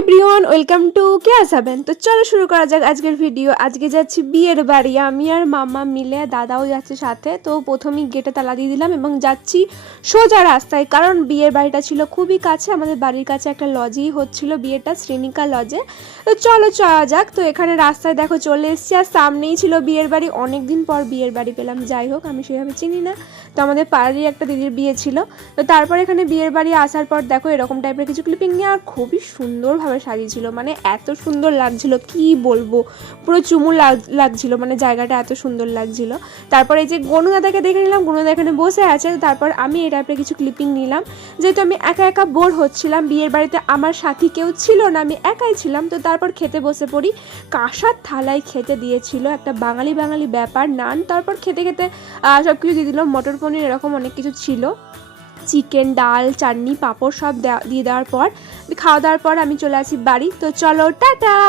Everyone, welcome to chaos haven. তো চলো শুরু করা যাক আজকের ভিডিও। আজকে যাচ্ছি বিয়ের বাড়ি, আমি আর মামা মিলে, দাদাও যাচ্ছে সাথে। তো প্রথমেই গেটে তালা দিয়ে দিলাম এবং যাচ্ছি সোজা রাস্তায়, কারণ বিয়ের বাড়িটা ছিল খুবই কাছে, আমাদের বাড়ির কাছে একটা লজেই হচ্ছিল বিয়েটা, শ্রীনিকা লজে। তো চলো যাওয়া যাক। তো এখানে রাস্তায় দেখো চলে এসেছি, আর সামনেই ছিল বিয়ের বাড়ি। অনেকদিন পর বিয়ের বাড়ি পেলাম, যাই হোক আমি সেভাবে চিনি না। তো আমাদের পাড়ারই একটা দিদির বিয়ে ছিল। তো তারপর এখানে বিয়ের বাড়ি আসার পর দেখো এরকম টাইপের কিছু ক্লিপিং নিয়ে, আর খুবই সুন্দরভাবে সাজিয়েছিল, মানে এত সুন্দর লাগছিল কি বলবো, পুরো চুমু লাগছিল, মানে জায়গাটা এত সুন্দর লাগছিল। তারপর এই যে গনুদাদাকে দেখে নিলাম, গনুদা এখানে বসে আছে। তারপর আমি এই টাইপের কিছু ক্লিপিং নিলাম, যেহেতু আমি একা একা বোর হচ্ছিলাম, বিয়ের বাড়িতে আমার সাথী কেউ ছিল না, আমি একাই ছিলাম। তো তারপর খেতে বসে পড়ি। কাঁসার থালায় খেতে দিয়েছিল, একটা বাঙালি বাঙালি ব্যাপার, নান। তারপর খেতে খেতে সব কিছু দিয়ে দিল, মটর পনির, এরকম অনেক কিছু ছিল, চিকেন, ডাল, চাটনি, পাঁপড় সব দিয়ে দেওয়ার পর, খাওয়া দাওয়ার পর আমি চলে আসি বাড়ি। তো চলো টাটা।